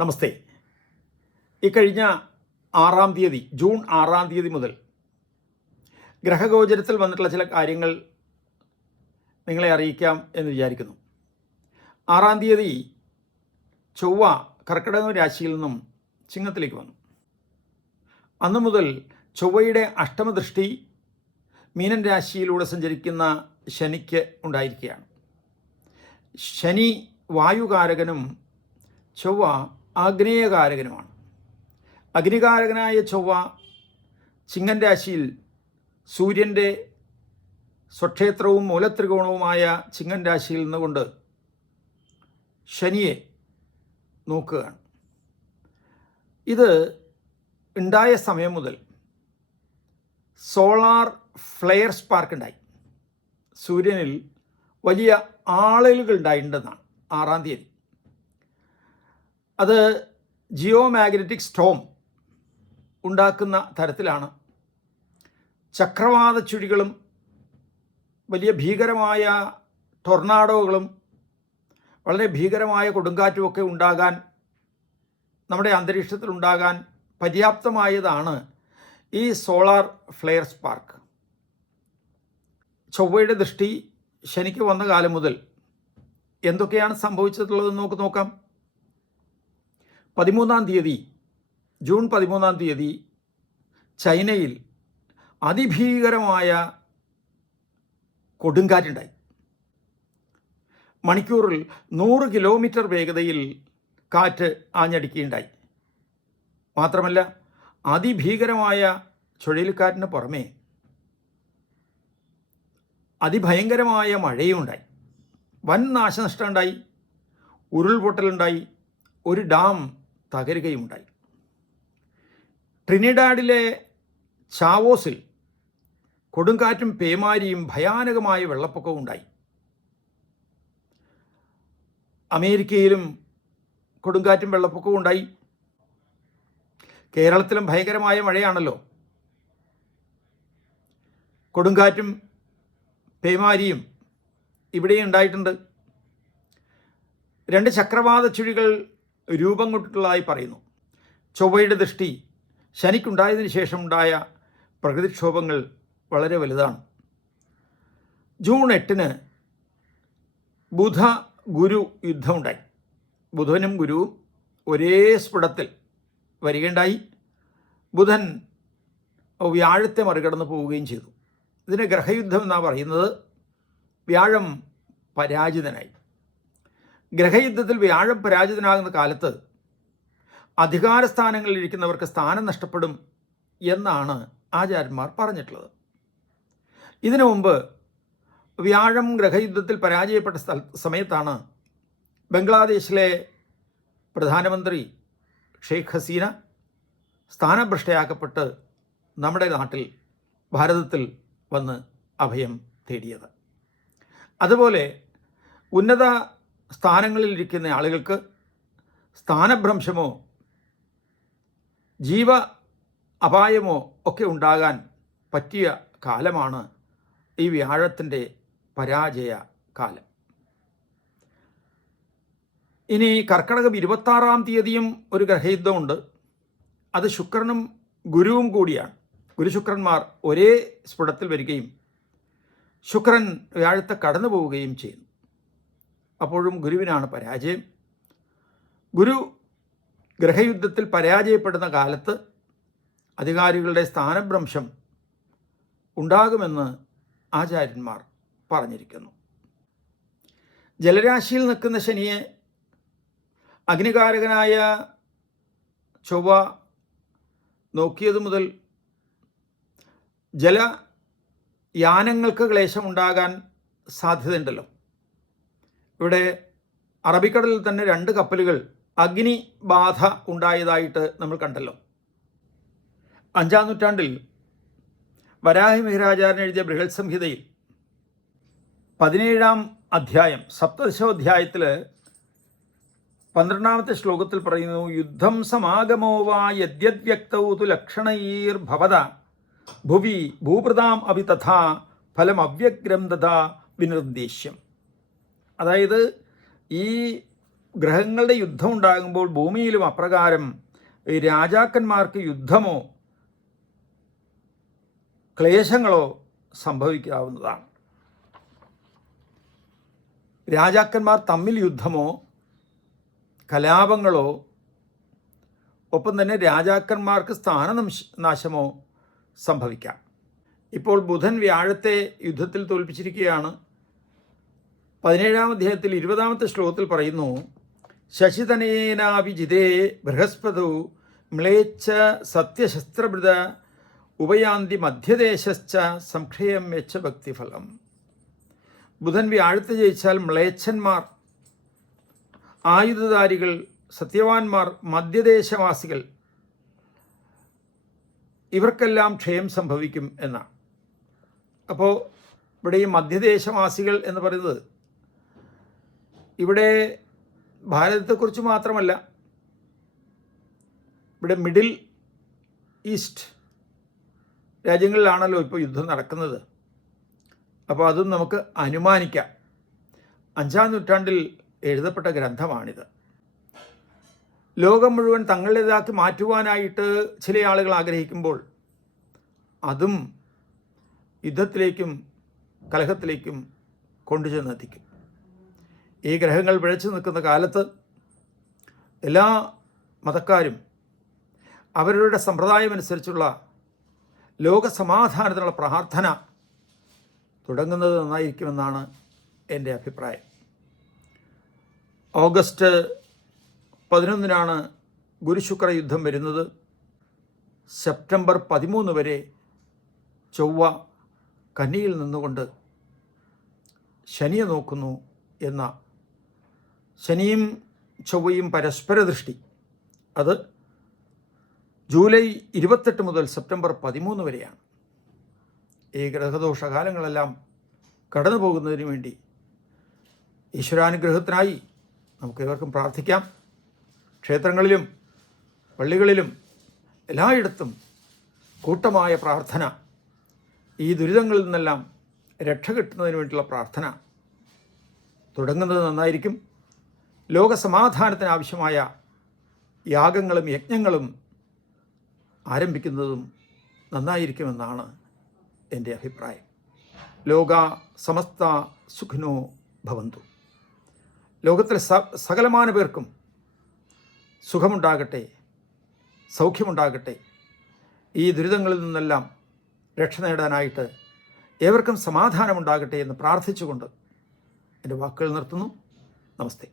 നമസ്തേ. ഇക്കഴിഞ്ഞ ആറാം തീയതി ജൂൺ ആറാം തീയതി മുതൽ ഗ്രഹഗോചരത്തിൽ വന്നിട്ടുള്ള ചില കാര്യങ്ങൾ നിങ്ങളെ അറിയിക്കാം എന്ന് വിചാരിക്കുന്നു. ആറാം തീയതി ചൊവ്വ കർക്കിടക രാശിയിൽ നിന്നും ചിങ്ങത്തിലേക്ക് വന്നു. അന്നു മുതൽ ചൊവ്വയുടെ അഷ്ടമദൃഷ്ടി മീനൻ രാശിയിലൂടെ സഞ്ചരിക്കുന്ന ശനിക്ക് ഉണ്ടായിരിക്കുകയാണ്. ശനി വായുകാരകനും ചൊവ്വ ആഗ്നേയകാരകനുമാണ്. അഗ്നികാരകനായ ചൊവ്വ ചിങ്ങൻ രാശിയിൽ സൂര്യന്റെ സ്വക്ഷേത്രവും മൂലത്രികോണവുമായ ചിങ്ങൻ രാശിയിൽ നിന്നുകൊണ്ട് ശനിയെ നോക്കുകയാണ്. ഇത് ഉണ്ടായ സമയം മുതൽ സോളാർ ഫ്ലെയർ സ്പാർക്ക് ഉണ്ടായി. സൂര്യനിൽ വലിയ ആളലുകൾ ഉണ്ടായിട്ടുണ്ടെന്നാണ് ആറാം തീയതി. അത് ജിയോ മാഗ്നറ്റിക് സ്റ്റോം ഉണ്ടാക്കുന്ന തരത്തിലാണ്. ചക്രവാത ചുഴികളും വലിയ ഭീകരമായ ടൊർണാഡോകളും വളരെ ഭീകരമായ കൊടുങ്കാറ്റുമൊക്കെ ഉണ്ടാകാൻ നമ്മുടെ അന്തരീക്ഷത്തിൽ ഉണ്ടാകാൻ പര്യാപ്തമായതാണ് ഈ സോളാർ ഫ്ലെയർ സ്പാർക്ക്. ചൊവ്വയുടെ ദൃഷ്ടി ശനിക്ക് വന്ന കാലം മുതൽ എന്തൊക്കെയാണ് സംഭവിച്ചിട്ടുള്ളതെന്ന് നമുക്ക് നോക്കാം. പതിമൂന്നാം തീയതി ജൂൺ പതിമൂന്നാം തീയതി ചൈനയിൽ അതിഭീകരമായ കൊടുങ്കാറ്റുണ്ടായി. മണിക്കൂറിൽ നൂറ് കിലോമീറ്റർ വേഗതയിൽ കാറ്റ് ആഞ്ഞടിക്കുകയുണ്ടായി. മാത്രമല്ല അതിഭീകരമായ ചുഴലിക്കാറ്റിന് പുറമേ അതിഭയങ്കരമായ മഴയും ഉണ്ടായി വൻ നാശനഷ്ടമുണ്ടായി ഉരുൾപൊട്ടലുണ്ടായി ഒരു ഡാം തകരുകയുമുണ്ടായി. ട്രിനിഡാഡിലെ ചാവോസിൽ കൊടുങ്കാറ്റും പേമാരിയും ഭയാനകമായ വെള്ളപ്പൊക്കവും ഉണ്ടായി. അമേരിക്കയിലും കൊടുങ്കാറ്റും വെള്ളപ്പൊക്കവും ഉണ്ടായി. കേരളത്തിലും ഭയങ്കരമായ മഴയാണല്ലോ. കൊടുങ്കാറ്റും പേമാരിയും ഇവിടെയും ഉണ്ടായിട്ടുണ്ട് രണ്ട് ചക്രവാത ചുഴികൾ രൂപം കൊണ്ടിട്ടുള്ളതായി പറയുന്നു. ചൊവ്വയുടെ ദൃഷ്ടി ശനിക്കുണ്ടായതിനു ശേഷമുണ്ടായ പ്രകൃതിക്ഷോഭങ്ങൾ വളരെ വലുതാണ്. ജൂൺ എട്ടിന് ബുധ ഗുരു യുദ്ധമുണ്ടായി. ബുധനും ഗുരുവും ഒരേ സ്ഫുടത്തിൽ വരികയുണ്ടായി. ബുധൻ വ്യാഴത്തെ മറികടന്ന് പോവുകയും ചെയ്തു. ഇതിന് ഗ്രഹയുദ്ധം എന്നാണ് പറയുന്നത്. വ്യാഴം പരാജിതനായി. ഗ്രഹയുദ്ധത്തിൽ വ്യാഴം പരാജിതനാകുന്ന കാലത്ത് അധികാര സ്ഥാനങ്ങളിൽ ഇരിക്കുന്നവർക്ക് സ്ഥാനം നഷ്ടപ്പെടും എന്നാണ് ആചാര്യന്മാർ പറഞ്ഞിട്ടുള്ളത്. ഇതിനു മുമ്പ് വ്യാഴം ഗ്രഹയുദ്ധത്തിൽ പരാജയപ്പെട്ട സ്ഥല സമയത്താണ് ബംഗ്ലാദേശിലെ പ്രധാനമന്ത്രി ഷെയ്ഖ് ഹസീന സ്ഥാനഭ്രഷ്ടയാക്കപ്പെട്ട് നമ്മുടെ നാട്ടിൽ ഭാരതത്തിൽ വന്ന് അഭയം തേടിയത്. അതുപോലെ ഉന്നത സ്ഥാനങ്ങളിലിരിക്കുന്ന ആളുകൾക്ക് സ്ഥാനഭ്രംശമോ ജീവ അപായമോ ഒക്കെ ഉണ്ടാകാൻ പറ്റിയ കാലമാണ് ഈ വ്യാഴത്തിന്റെ പരാജയ കാലം. ഇനി കർക്കടകം ഇരുപത്താറാം തീയതിയും ഒരു ഗ്രഹയുദ്ധമുണ്ട്. അത് ശുക്രനും ഗുരുവും കൂടിയാണ്. ഗുരുശുക്രന്മാർ ഒരേ സ്ഫുടത്തിൽ വരികയും ശുക്രൻ വ്യാഴത്തെ കടന്നു പോവുകയും ചെയ്യുന്നു. അപ്പോഴും ഗുരുവിനാണ് പരാജയം. ഗുരു ഗ്രഹയുദ്ധത്തിൽ പരാജയപ്പെടുന്ന കാലത്ത് അധികാരികളുടെ സ്ഥാനഭ്രംശം ഉണ്ടാകുമെന്ന് ആചാര്യന്മാർ പറഞ്ഞിരിക്കുന്നു. ജലരാശിയിൽ നിൽക്കുന്ന ശനിയെ അഗ്നികാരകനായ ചൊവ്വ നോക്കിയതു മുതൽ ജലയാനങ്ങൾക്ക് ക്ലേശമുണ്ടാകാൻ സാധ്യതയുണ്ടല്ലോ. ഇവിടെ അറബിക്കടലിൽ തന്നെ രണ്ട് കപ്പലുകൾ അഗ്നി ബാധ ഉണ്ടായതായിട്ട് നമ്മൾ കണ്ടല്ലോ. അഞ്ചാം നൂറ്റാണ്ടിൽ വരാഹി മഹിരാചാരൻ എഴുതിയ ബൃഹത് സംഹിതയിൽ പതിനേഴാം അധ്യായം സപ്തദശോധ്യായത്തിൽ പന്ത്രണ്ടാമത്തെ ശ്ലോകത്തിൽ പറയുന്നു യുദ്ധം സമാഗമോ വാ യദ്യദ്വ്യക്തൗ തു ലക്ഷണൈർ ഭവത ഭുവി ഭൂപ്രതാം അഭി തഥാ ഫലം അവ്യഗ്രം തഥാ വിനിർദ്ദേശ്യം അതായത് ഈ ഗ്രഹങ്ങളുടെ യുദ്ധം ഉണ്ടാകുമ്പോൾ ഭൂമിയിലും അപ്രകാരം രാജാക്കന്മാർക്ക് യുദ്ധമോ ക്ലേശങ്ങളോ സംഭവിക്കാവുന്നതാണ്. രാജാക്കന്മാർ തമ്മിൽ യുദ്ധമോ കലാപങ്ങളോ ഒപ്പം തന്നെ രാജാക്കന്മാർക്ക് സ്ഥാന നാശമോ സംഭവിക്കാം. ഇപ്പോൾ ബുധൻ വ്യാഴത്തെ യുദ്ധത്തിൽ തോൽപ്പിച്ചിരിക്കുകയാണ്. പതിനേഴാം അധ്യായത്തിൽ ഇരുപതാമത്തെ ശ്ലോകത്തിൽ പറയുന്നു ശശിതനേനാവിജിതേ ബൃഹസ്പതു മ്ലേച്ഛ സത്യശസ്ത്രഭൃത ഉപയാന്തി മധ്യദേശശ്ച സംക്ഷയം വെച്ച ഭക്തിഫലം. ബുധൻ വ്യാഴത്തെ ജയിച്ചാൽ മ്ലേച്ഛന്മാർ ആയുധധാരികൾ സത്യവാന്മാർ മധ്യദേശവാസികൾ ഇവർക്കെല്ലാം ക്ഷയം സംഭവിക്കും എന്നാണ്. അപ്പോൾ ഇവിടെ ഈ മധ്യദേശവാസികൾ എന്ന് പറയുന്നത് ഇവിടെ ഭാരതത്തെക്കുറിച്ച് മാത്രമല്ല ഇവിടെ മിഡിൽ ഈസ്റ്റ് രാജ്യങ്ങളിലാണല്ലോ ഇപ്പോൾ യുദ്ധം നടക്കുന്നത്. അപ്പോൾ അതും നമുക്ക് അനുമാനിക്കാം. അഞ്ചാം നൂറ്റാണ്ടിൽ എഴുതപ്പെട്ട ഗ്രന്ഥമാണിത്. ലോകം മുഴുവൻ തങ്ങളുടേതാക്കി മാറ്റുവാനായിട്ട് ചില ആളുകൾ ആഗ്രഹിക്കുമ്പോൾ അതും യുദ്ധത്തിലേക്കും കലഹത്തിലേക്കും കൊണ്ടുചെന്നെത്തിക്കും. ഈ ഗ്രഹങ്ങൾ പിഴച്ചു നിൽക്കുന്ന കാലത്ത് എല്ലാ മതക്കാരും അവരുടെ സമ്പ്രദായമനുസരിച്ചുള്ള ലോകസമാധാനത്തിനുള്ള പ്രാർത്ഥന തുടങ്ങുന്നത് നന്നായിരിക്കുമെന്നാണ് എന്റെ അഭിപ്രായം. ഓഗസ്റ്റ് പതിനൊന്നിനാണ് ഗുരുശുക്ര യുദ്ധം വരുന്നത്. സെപ്റ്റംബർ പതിമൂന്ന് വരെ ചൊവ്വ കന്നിയിൽ നിന്നുകൊണ്ട് ശനിയെ നോക്കുന്നു എന്ന ശനിയും ചൊവ്വയും പരസ്പര ദൃഷ്ടി അത് ജൂലൈ ഇരുപത്തെട്ട് മുതൽ സെപ്റ്റംബർ പതിമൂന്ന് വരെയാണ്. ഈ ഗ്രഹദോഷകാലങ്ങളെല്ലാം കടന്നു പോകുന്നതിന് വേണ്ടി ഈശ്വരാനുഗ്രഹത്തിനായി നമുക്ക് ഇവർക്കും പ്രാർത്ഥിക്കാം. ക്ഷേത്രങ്ങളിലും പള്ളികളിലും എല്ലായിടത്തും കൂട്ടമായ പ്രാർത്ഥന ഈ ദുരിതങ്ങളിൽ നിന്നെല്ലാം രക്ഷ കിട്ടുന്നതിന് വേണ്ടിയുള്ള പ്രാർത്ഥന തുടങ്ങുന്നത് നന്നായിരിക്കും. ലോകസമാധാനത്തിന് ആവശ്യമായ യാഗങ്ങളും യജ്ഞങ്ങളും ആരംഭിക്കുന്നതും നന്നായിരിക്കുമെന്നാണ് എന്റെ അഭിപ്രായം. ലോക സമസ്ത സുഖിനോ ഭവന്തു. ലോകത്തിലെ സ സകലമാന പേർക്കും സുഖമുണ്ടാകട്ടെ സൗഖ്യമുണ്ടാകട്ടെ. ഈ ദുരിതങ്ങളിൽ നിന്നെല്ലാം രക്ഷ നേടാനായിട്ട് ഏവർക്കും സമാധാനമുണ്ടാകട്ടെ എന്ന് പ്രാർത്ഥിച്ചുകൊണ്ട് എന്റെ വാക്കുകൾ നിർത്തുന്നു. നമസ്തേ.